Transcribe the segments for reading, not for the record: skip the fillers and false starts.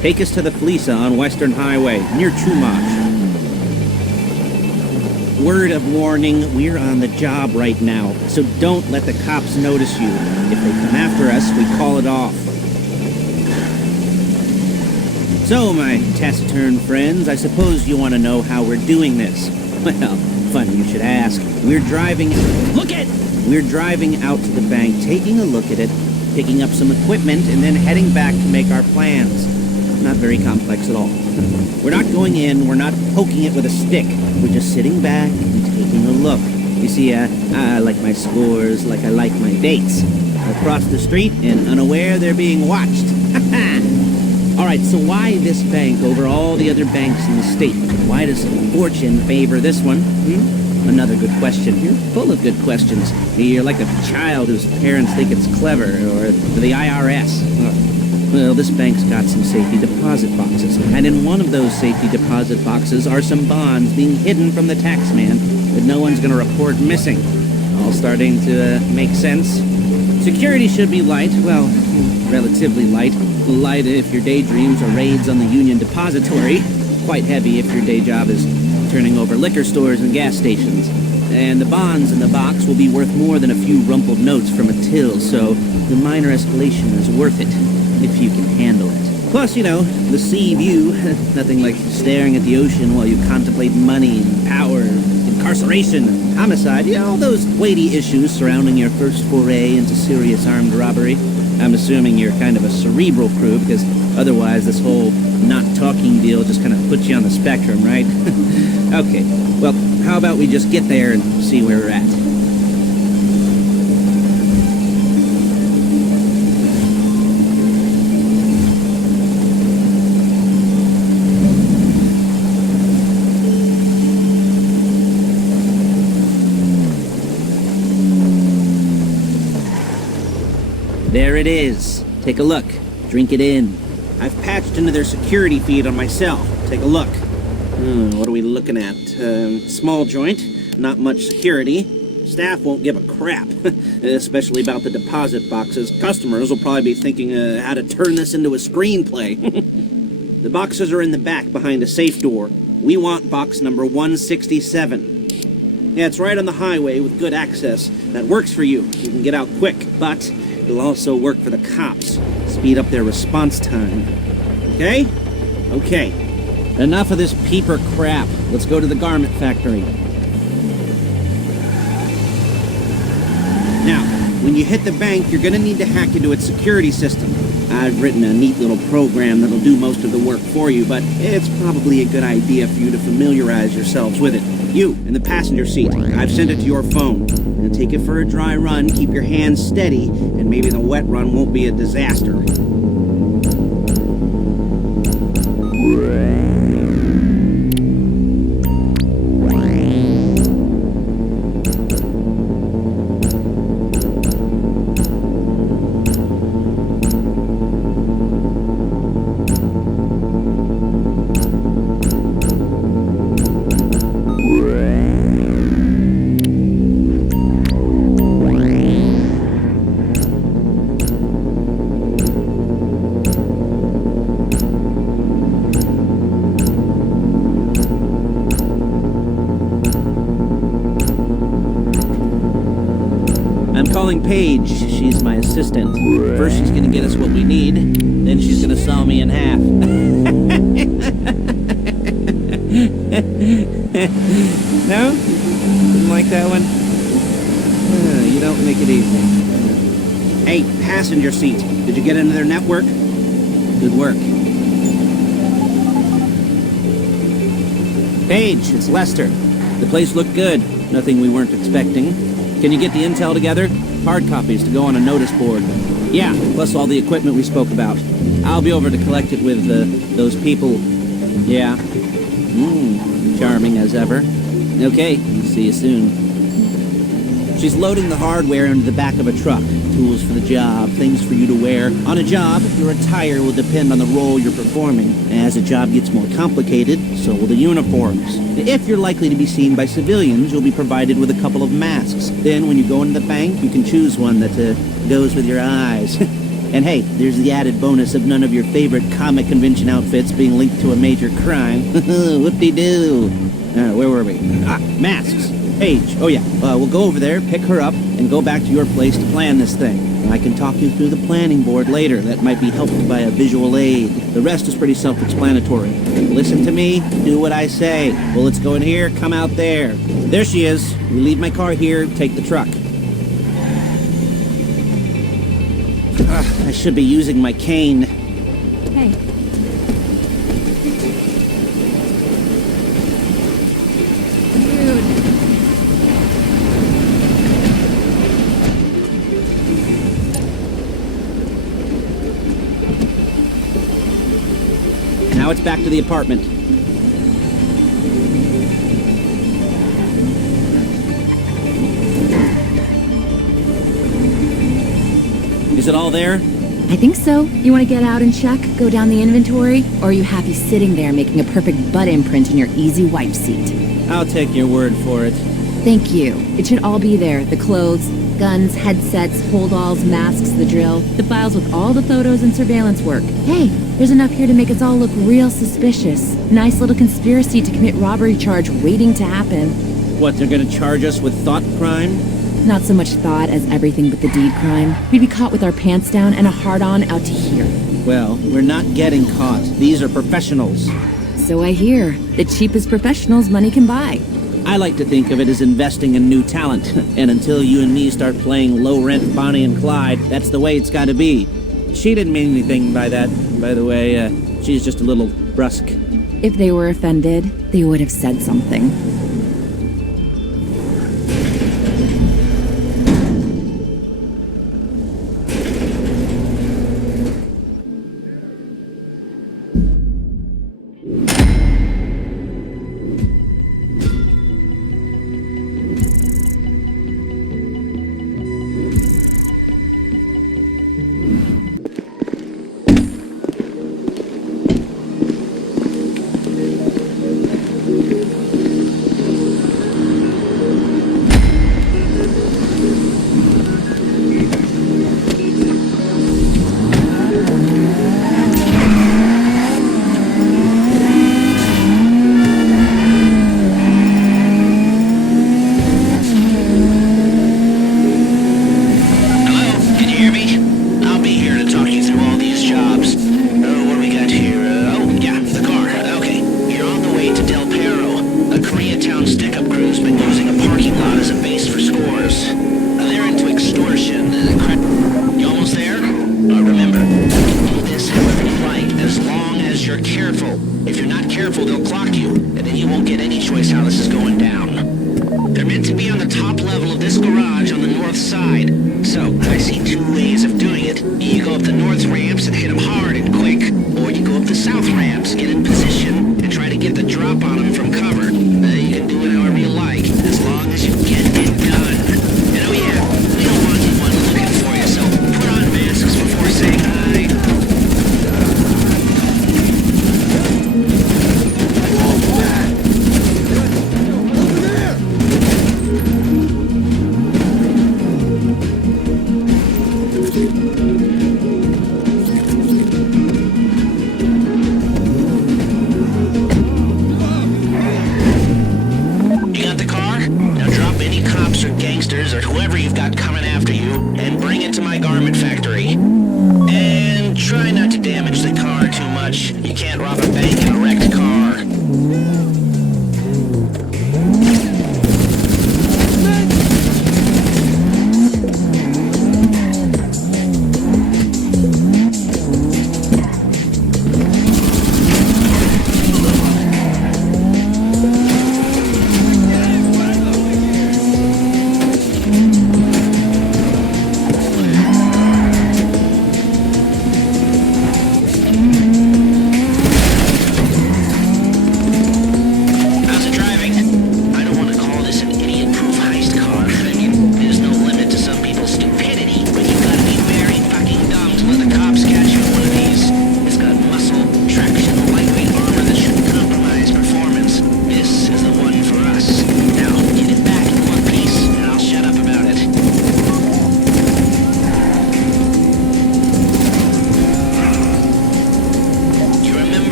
Take us to the Fleeca on Western Highway, near Chumash. Word of warning, we're on the job right now, so don't let the cops notice you. If they come after us, we call it off. So, my taciturn friends, I suppose you want to know how we're doing this. Well, funny you should ask. We're driving out to the bank, taking a look at it, picking up some equipment, and then heading back to make our plans. Not very complex at all. We're not going in, we're not poking it with a stick. We're just sitting back and taking a look. You see, I like my scores like I like my dates. Across the street and unaware they're being watched. Alright, so why this bank over all the other banks in the state? Why does fortune favor this one? Another good question. You're full of good questions. You're like a child whose parents think it's clever, or the IRS. Well, this bank's got some safety deposit boxes, and in one of those safety deposit boxes are some bonds being hidden from the tax man that no one's going to report missing. All starting to make sense. Security should be light, well, relatively light. Light if your daydreams are raids on the Union Depository. Quite heavy if your day job is turning over liquor stores and gas stations. And the bonds in the box will be worth more than a few rumpled notes from a till, so the minor escalation is worth it, if you can handle it. Plus, you know, the sea view, nothing like staring at the ocean while you contemplate money and power, incarceration, and homicide, you know, all those weighty issues surrounding your first foray into serious armed robbery. I'm assuming you're kind of a cerebral crew, because otherwise this whole not talking deal just kind of puts you on the spectrum, right? Okay, well, how about we just get there and see where we're at? There it is. Take a look. Drink it in. I've patched into their security feed on myself. Take a look. What are we looking at? Small joint. Not much security. Staff won't give a crap. Especially about the deposit boxes. Customers will probably be thinking how to turn this into a screenplay. The boxes are in the back behind a safe door. We want box number 167. Yeah, it's right on the highway with good access. That works for you. You can get out quick. But it'll also work for the cops. Speed up their response time. Okay? Okay. Enough of this peeper crap. Let's go to the garment factory. Now, when you hit the bank, you're gonna need to hack into its security system. I've written a neat little program that'll do most of the work for you, but it's probably a good idea for you to familiarize yourselves with it. You, in the passenger seat, I've sent it to your phone. And take it for a dry run, keep your hands steady, and maybe the wet run won't be a disaster. Calling Paige. She's my assistant. First she's gonna get us what we need, then she's gonna saw me in half. No? Didn't like that one? You don't make it easy. Hey, passenger seat. Did you get into their network? Good work. Paige, it's Lester. The place looked good. Nothing we weren't expecting. Can you get the intel together? Hard copies to go on a notice board. Yeah, plus all the equipment we spoke about. I'll be over to collect it with those people. Yeah. Charming as ever. Okay, see you soon. She's loading the hardware into the back of a truck. Tools for the job, things for you to wear. On a job, your attire will depend on the role you're performing. As the job gets more complicated, so will the uniforms. If you're likely to be seen by civilians, you'll be provided with a couple of masks. Then, when you go into the bank, you can choose one that goes with your eyes. And hey, there's the added bonus of none of your favorite comic convention outfits being linked to a major crime. Whoop-de-doo. Where were we? Masks. Paige. Oh yeah, we'll go over there, pick her up, and go back to your place to plan this thing. I can talk you through the planning board later. That might be helped by a visual aid. The rest is pretty self-explanatory. Listen to me, do what I say. Bullets go in here, come out there. There she is. We leave my car here, take the truck. I should be using my cane. Hey. Now it's back to the apartment. Is it all there? I think so. You want to get out and check? Go down the inventory? Or are you happy sitting there making a perfect butt imprint in your easy wipe seat? I'll take your word for it. Thank you. It should all be there. The clothes, guns, headsets, holdalls, masks, the drill. The files with all the photos and surveillance work. Hey, there's enough here to make us all look real suspicious. Nice little conspiracy to commit robbery charge waiting to happen. What, they're gonna charge us with thought crime? Not so much thought as everything but the deed crime. We'd be caught with our pants down and a hard-on out to here. Well, we're not getting caught. These are professionals. So I hear. The cheapest professionals money can buy. I like to think of it as investing in new talent. And until you and me start playing low-rent Bonnie and Clyde, that's the way it's gotta be. She didn't mean anything by that, by the way. She's just a little brusque. If they were offended, they would have said something.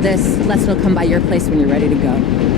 for this. Lester will come by your place when you're ready to go.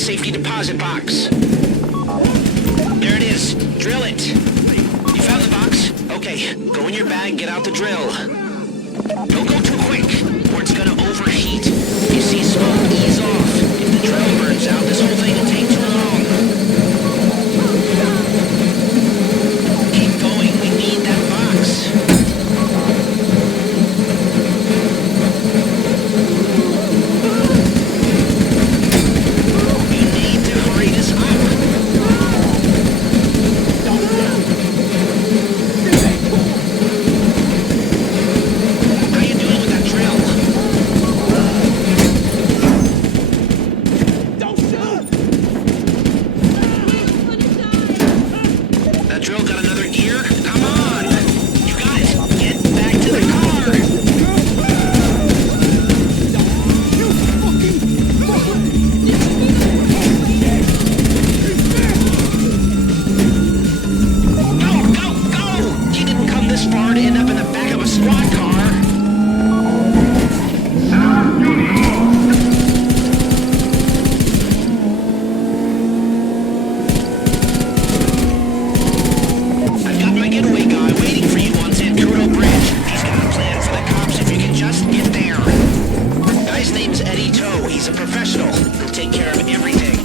safety deposit box. There it is. Drill it. You found the box? Okay, go in your bag, get out the drill. Don't go too quick, or it's gonna overheat. If you see smoke, ease off. If the drill burns out, this whole thing will take too long. Keep going, we need that box. You need to hurry this up. How you doing with take care of everything.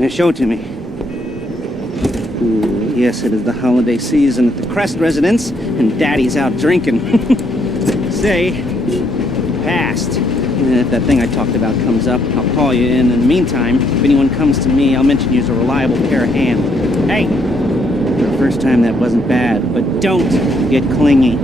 Now show it to me. Ooh, yes, it is the holiday season at the Crest residence, and Daddy's out drinking. Say, passed. And if that thing I talked about comes up, I'll call you in. In the meantime, if anyone comes to me, I'll mention you as a reliable pair of hands. Hey! For the first time, that wasn't bad, but don't get clingy.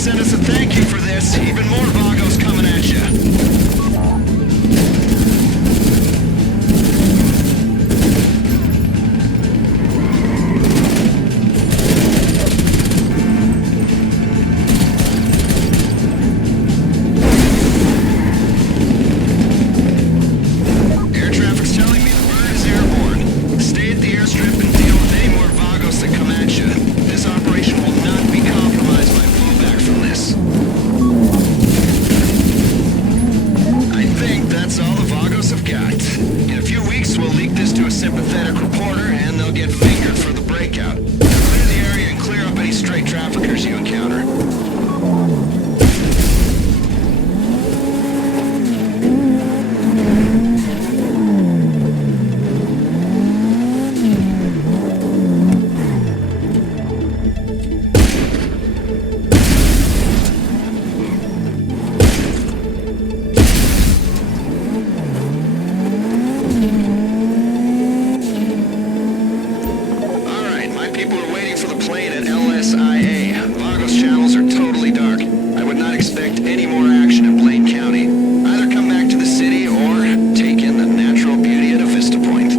send us a thank you for this. Even more Vagos coming at you. Air traffic's telling me the bird is airborne. Stay at the airstrip and deal with any more Vagos that come at you. This operation will not be compromised by blowback from this. I think that's all the Vagos have got. In a few weeks, we'll leak this to a sympathetic reporter, and they'll get fingered for the breakout. Clear the area and clear up any stray traffickers you encounter. Alright, my people are waiting for the plane at LSIA. Vagos channels are totally dark. I would not expect any more action in Blaine County. Either come back to the city or take in the natural beauty at a Vista Point.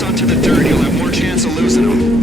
bus onto the dirt, you'll have more chance of losing them.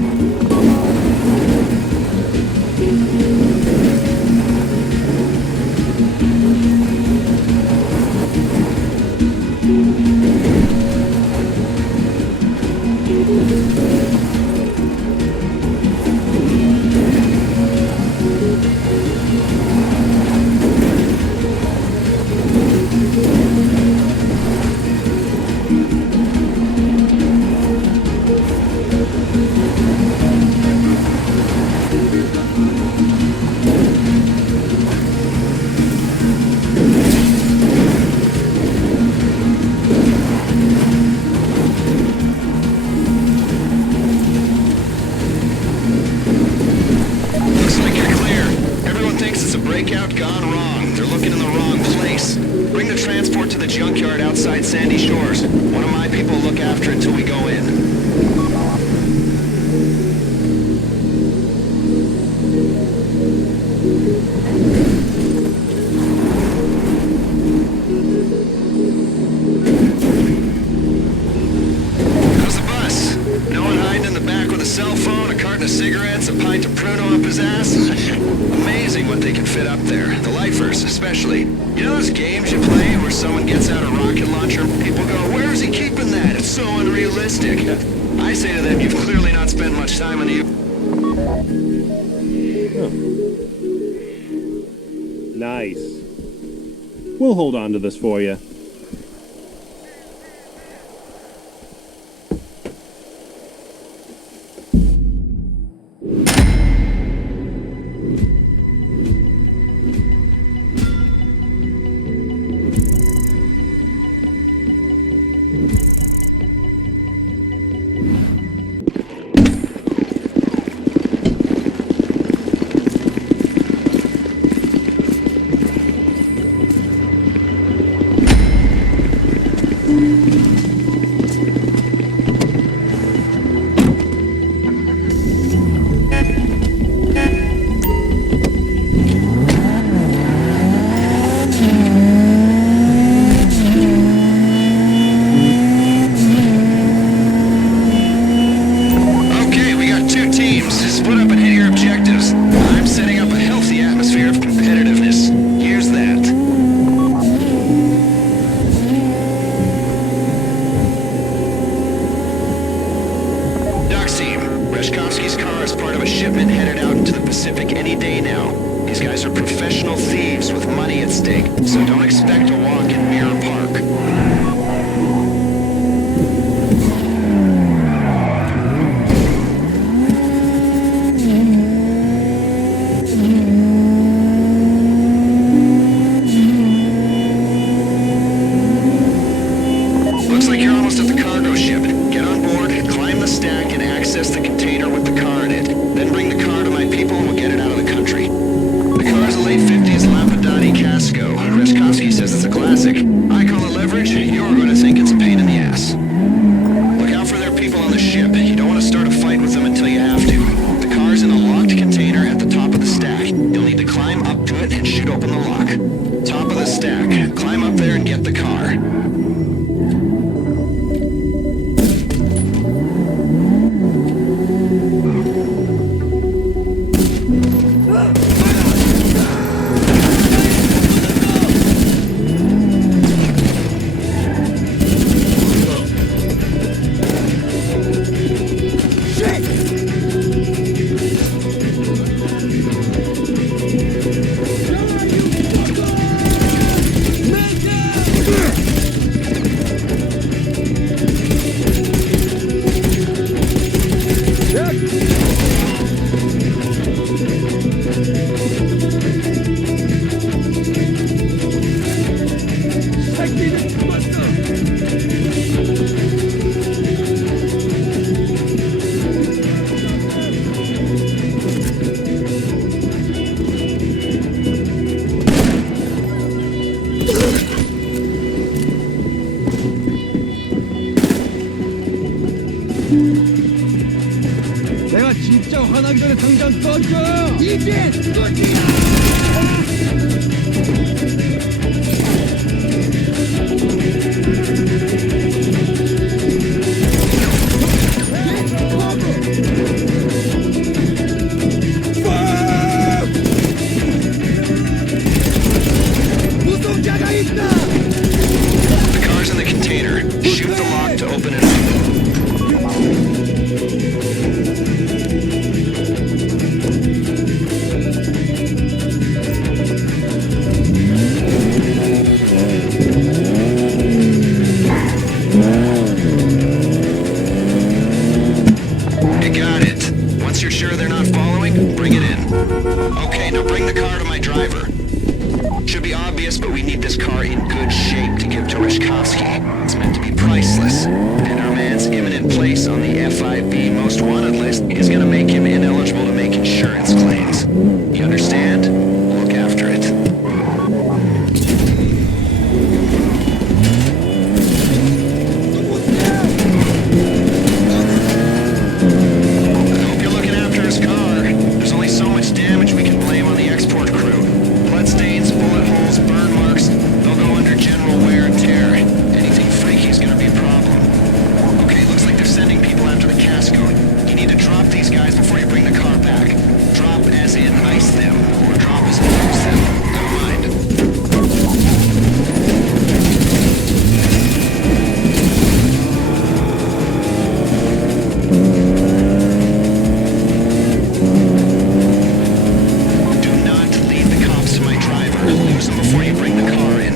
Looks like you're clear. Everyone thinks it's a breakout gone wrong. They're looking in the wrong place. Bring the transport to the junkyard outside Sandy Shores. One of my people will look after it until we go in. How's the bus? No one hiding in the back with a cell phone, a carton of cigarettes, a pint of Pruno up his ass? Amazing what they can fit up there. The lifers, especially. You know those games you play where someone gets out a rocket launcher and people go, "Where is he keeping that? It's so unrealistic." I say to them, you've clearly not spent much time on the... Nice. We'll hold on to this for you. Okay, we got two teams. Split up and hit your objectives. I'm setting up a healthy atmosphere of competitiveness. Here's that. Doc's team. Reshkovsky's car is part of a shipment headed out into the Pacific any day now. These guys are professional thieves with money at stake, so don't expect a walk in Mirror Park. Looks like you're almost at the cargo ship. Get on board, climb the stack, and access the container with the car in it. Then bring the car to my people and we'll get it out of the country. The car is a late 50s Lampadati Casco. Reshkovsky says it's a classic. I call it leverage. You're going to think it's a pain in the ass. Look out for their people on the ship. You don't want to start a fight with them until you have to. The car's in a locked container at the top of the stack. You'll need to climb up to it and shoot open the lock. Top of the stack. Climb up there and get the car. 내가 진짜 화나기 전에 당장 꺼져! 이제 꺼지야! Shoot the lock to open it up. You got it. Once you're sure they're not following, bring it in. Okay, now bring the car to my driver. Should be obvious, but we need this car in good shape to give to Rishkovsky. It's meant to be priceless. And our man's imminent place on the FIB most wanted list is gonna make him ineligible to make insurance claims. You understand? Look after it. I hope you're looking after his car. There's only so much damage we can blame on the export crew. Bloodstains, bullet holes, burn marks, they'll go under general wear and tear. Anything freaky is gonna be a problem. Okay, looks like they're sending people after the casco. You need to drop these guys before you bring the car back. Drop as in ice them, or drop as in lose them. Never mind. Do not lead the cops to my driver. Lose them before you bring the car in.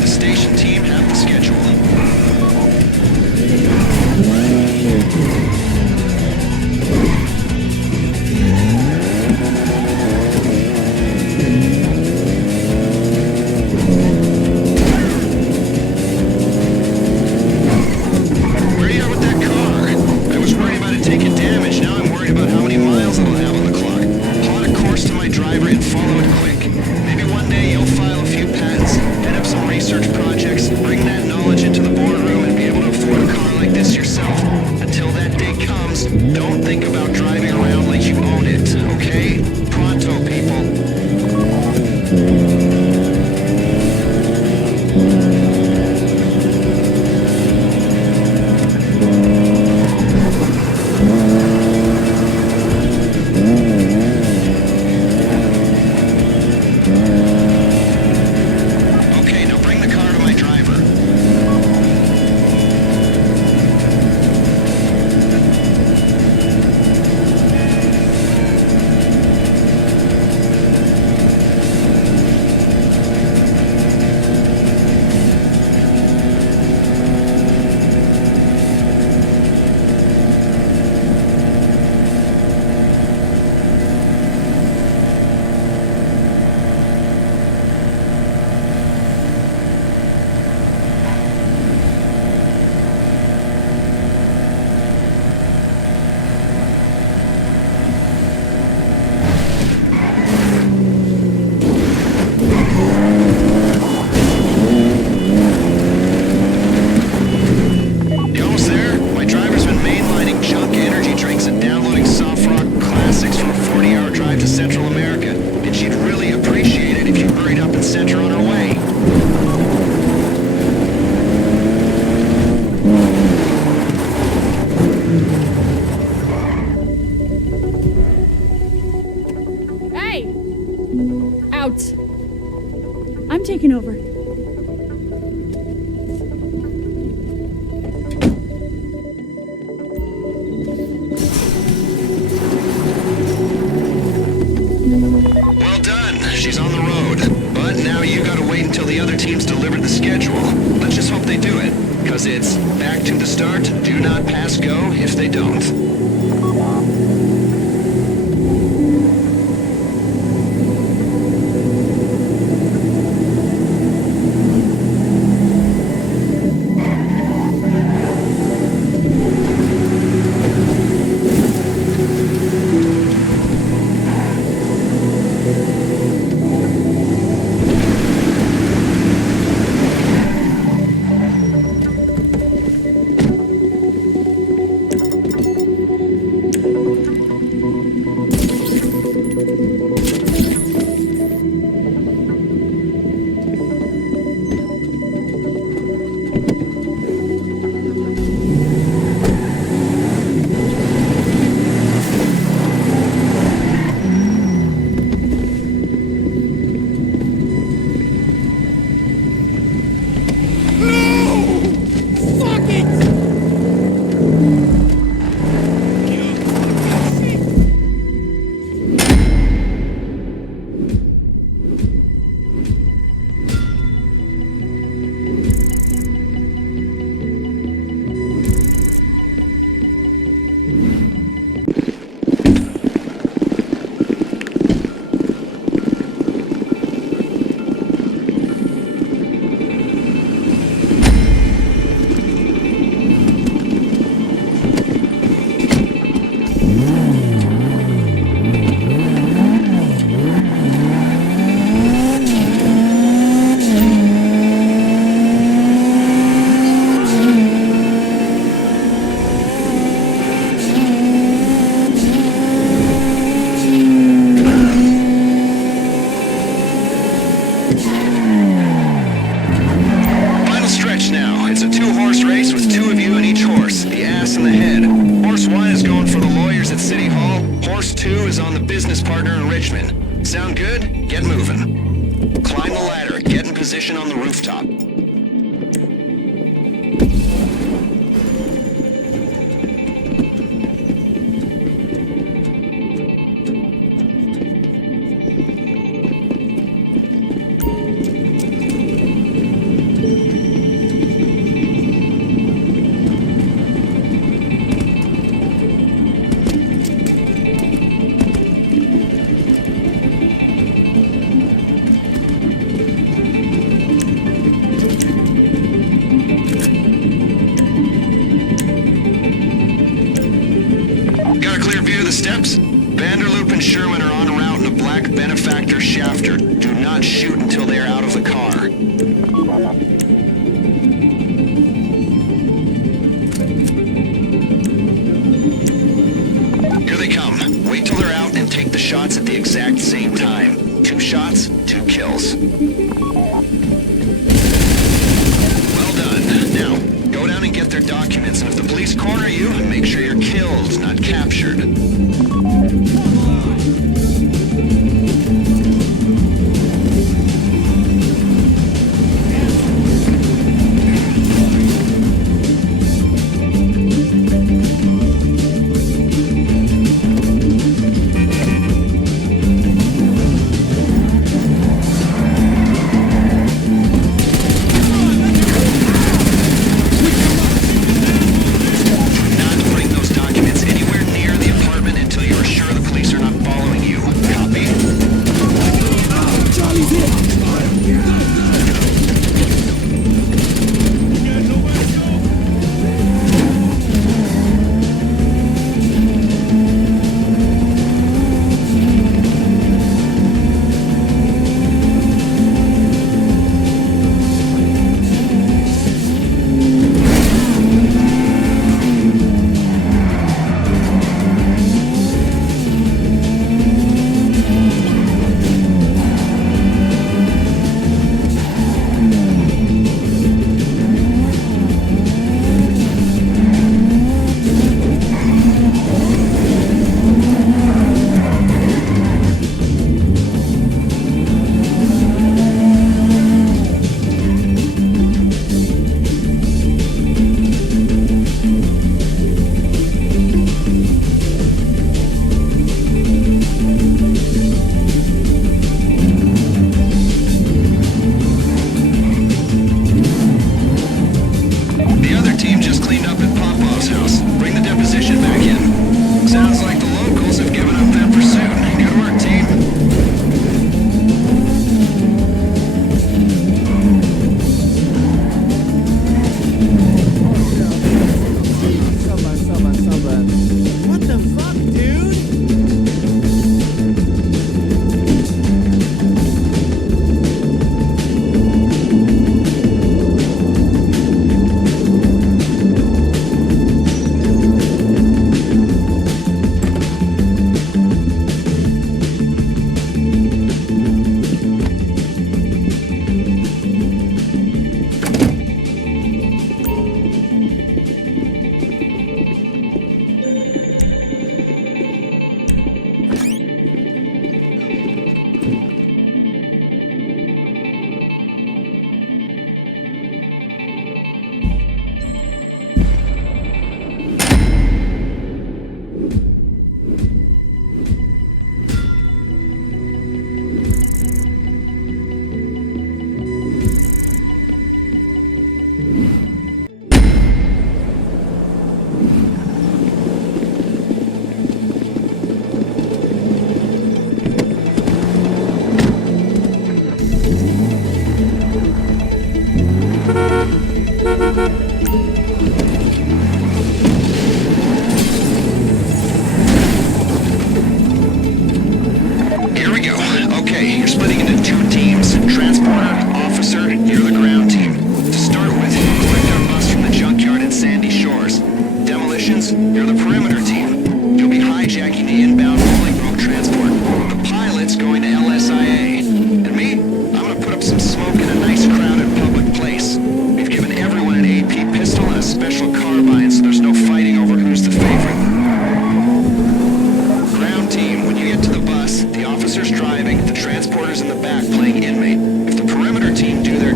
The station team have the schedule. Where are you at with that car? I was worried about it taking damage. Now I'm worried about how many miles it'll have on the clock. Plot a course to my driver and follow it quick. Maybe one day you'll file a few patents, head up some research projects, bring that knowledge into the boardroom and be able to afford a car like this yourself. Until that day comes, don't think about driving around like you own it, okay? Pronto, people. Okay, now bring the car to my driver. You almost there? My driver's been mainlining junk energy drinks and downloading soft rock classics for a 40-hour drive to Central America. And she'd really appreciate it if you hurried up and sent her on her way. Hey! Out. I'm taking over. Well done. She's on the road. But now you gotta wait until the other teams deliver the schedule. Let's just hope they do it. Cause it's back to the start, do not pass go if they don't. Sound good? Get moving. Climb the ladder. Get in position on the rooftop. Got a clear view of the steps? Vanderloop and Sherman are en route in a black benefactor shafter. Do not shoot until they are out of the car. Here they come. Wait till they're out and take the shots at the exact same time. 2 shots, 2 kills. Well done. Now, go down and get their documents, and if the police corner you, make sure you're killed, not captured. Not putting those documents anywhere near the apartment until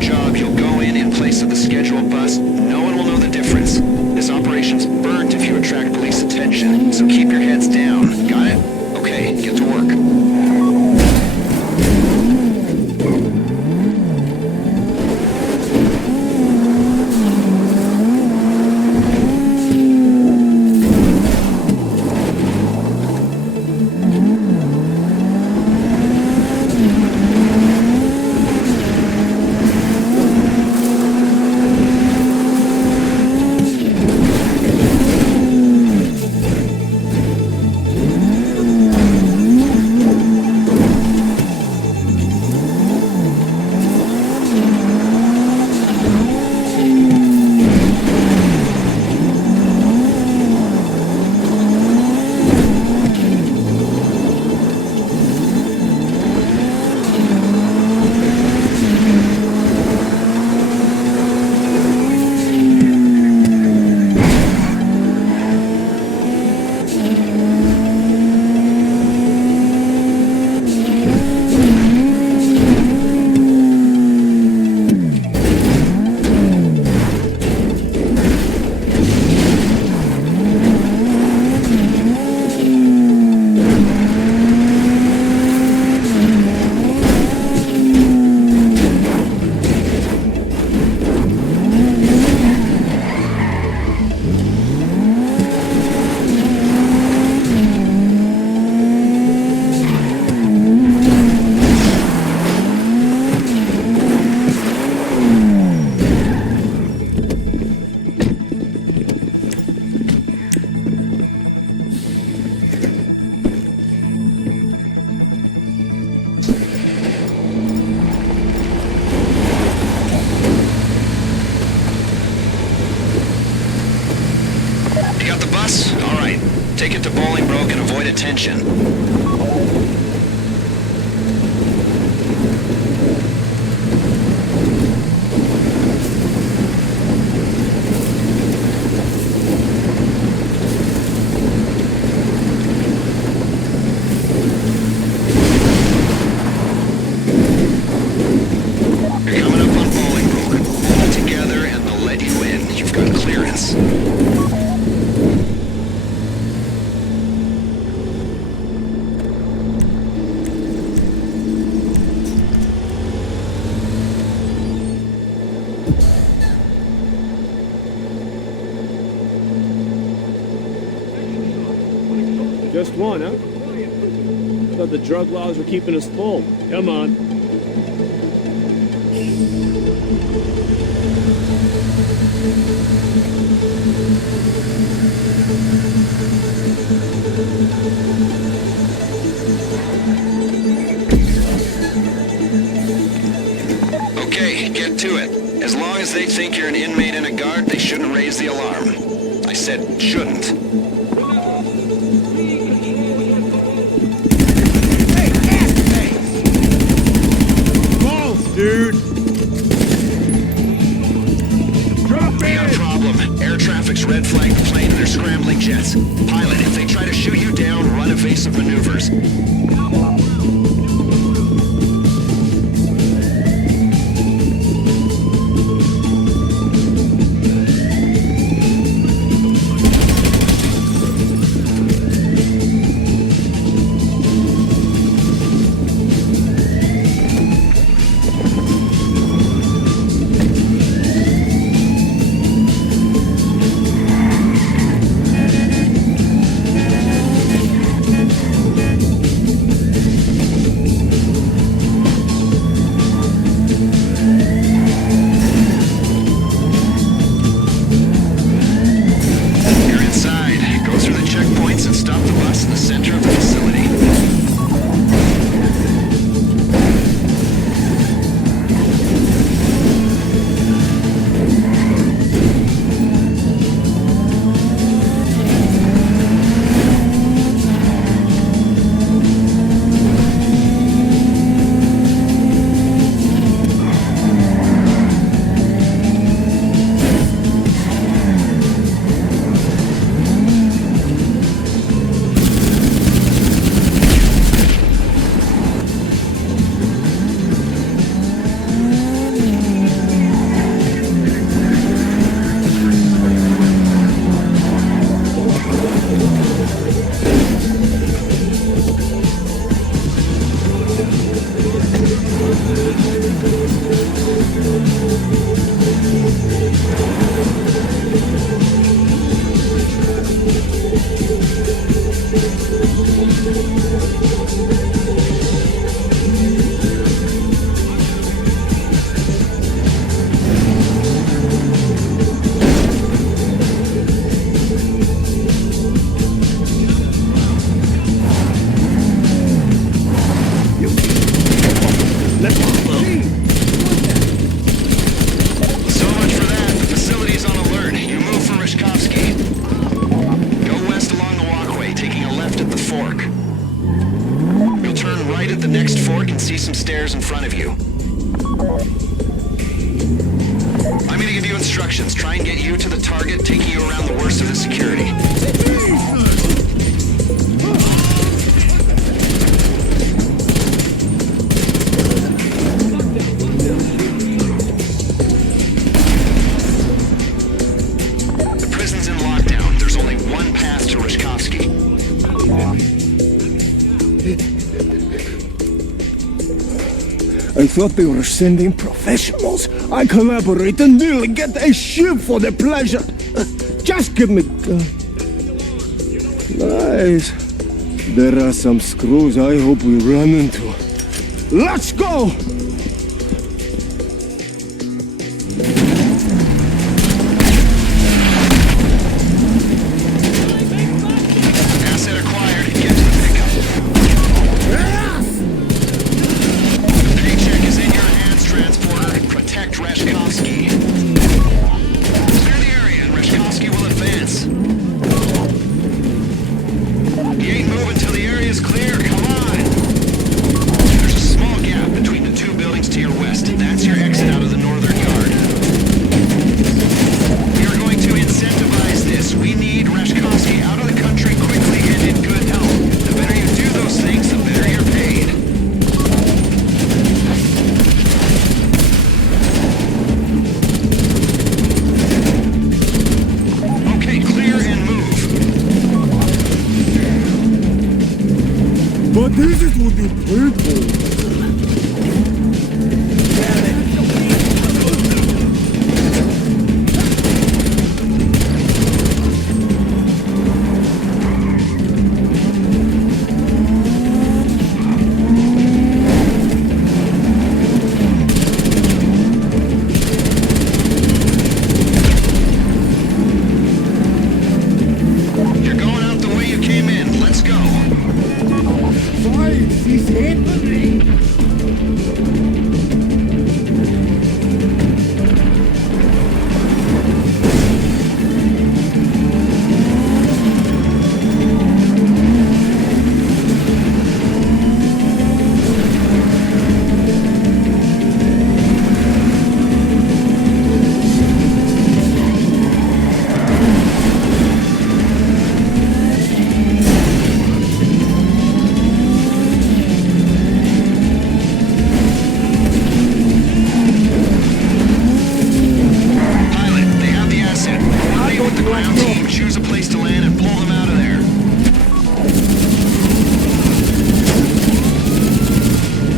job, you'll go in place of the scheduled bus. No one will know the difference. This operation's burnt if you attract police attention, so keep your heads down. Got it? Okay, get to work. Take it to Bolingbroke and avoid attention. You're coming up on Bolingbroke. All together and they'll let you in. You've got clearance. Just one, huh? I thought the drug laws were keeping us full. Come on. Okay, get to it. As long as they think you're an inmate and a guard, they shouldn't raise the alarm. I said shouldn't. Dude! We got a problem. Air traffic's red flagged the plane and they're scrambling jets. Pilot, if they try to shoot you down, run evasive maneuvers. target, taking you around the worst of the security. The prison's in lockdown. There's only one path to Rishkovsky. I thought they were sending professionals. I collaborate and nearly get a ship for the pleasure. Just give me... Nice. There are some screws I hope we run into. Let's go! Asset acquired. Get to the pickup. The paycheck is in your hands, transporter. Protect Rishkovsky. Clear the area and Rishkovsky will advance. He ain't moving till the area's clear. Come on. There's a small gap between the two buildings to your west. That's your exit out of the northern yard. We are going to incentivize this. We need Rishkovsky out of the country quickly and in good health. The better you do those things, the better you're paid. Okay, clear and move. But this is what you paid for. You're going out the way you came in. Let's go. Fine, she's happening. Pilot, they have the asset. Coordinate with the ground team, choose a place to land, and pull them out of there.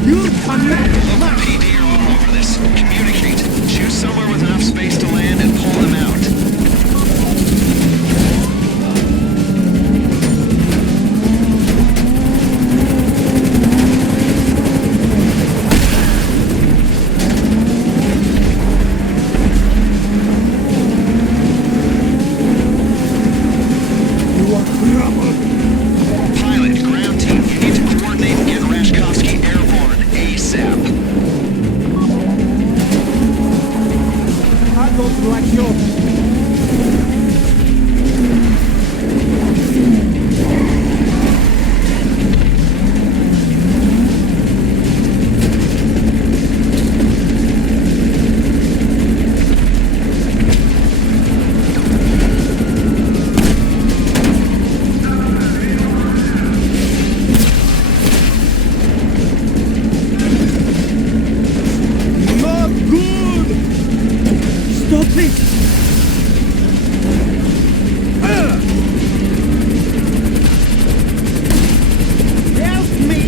You connect. Local PD are all over this. Communicate. Choose somewhere with enough space to land and pull them out. You are trouble. Pilot, ground team, you need to coordinate and get Rishkovsky airborne ASAP. I don't like you. Not good. Stop it. Help me.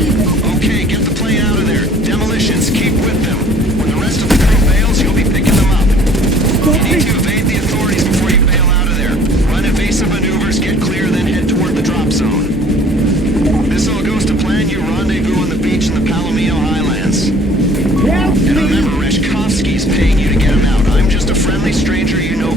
Okay, get the plane out of there. Demolitions, keep with them. When the rest of the crew bails, you'll be picking them up. You need to evade the authorities before you bail out of there. Run evasive maneuvers, get clear, then head toward the drop zone. This all goes to plan, you rendezvous on the beach in the Palomino Highlands. Help And me. remember, Rishkovsky's paying you to get him out. I'm just a friendly stranger you know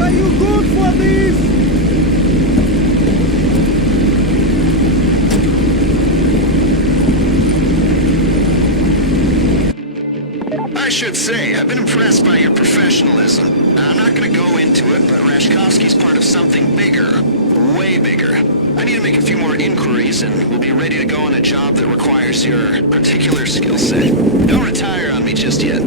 Are you good for this? I should say, I've been impressed by your professionalism. Now, I'm not gonna go into it, but Rashkovsky's part of something bigger. Way bigger. I need to make a few more inquiries, and we'll be ready to go on a job that requires your particular skill set. Don't retire on me just yet.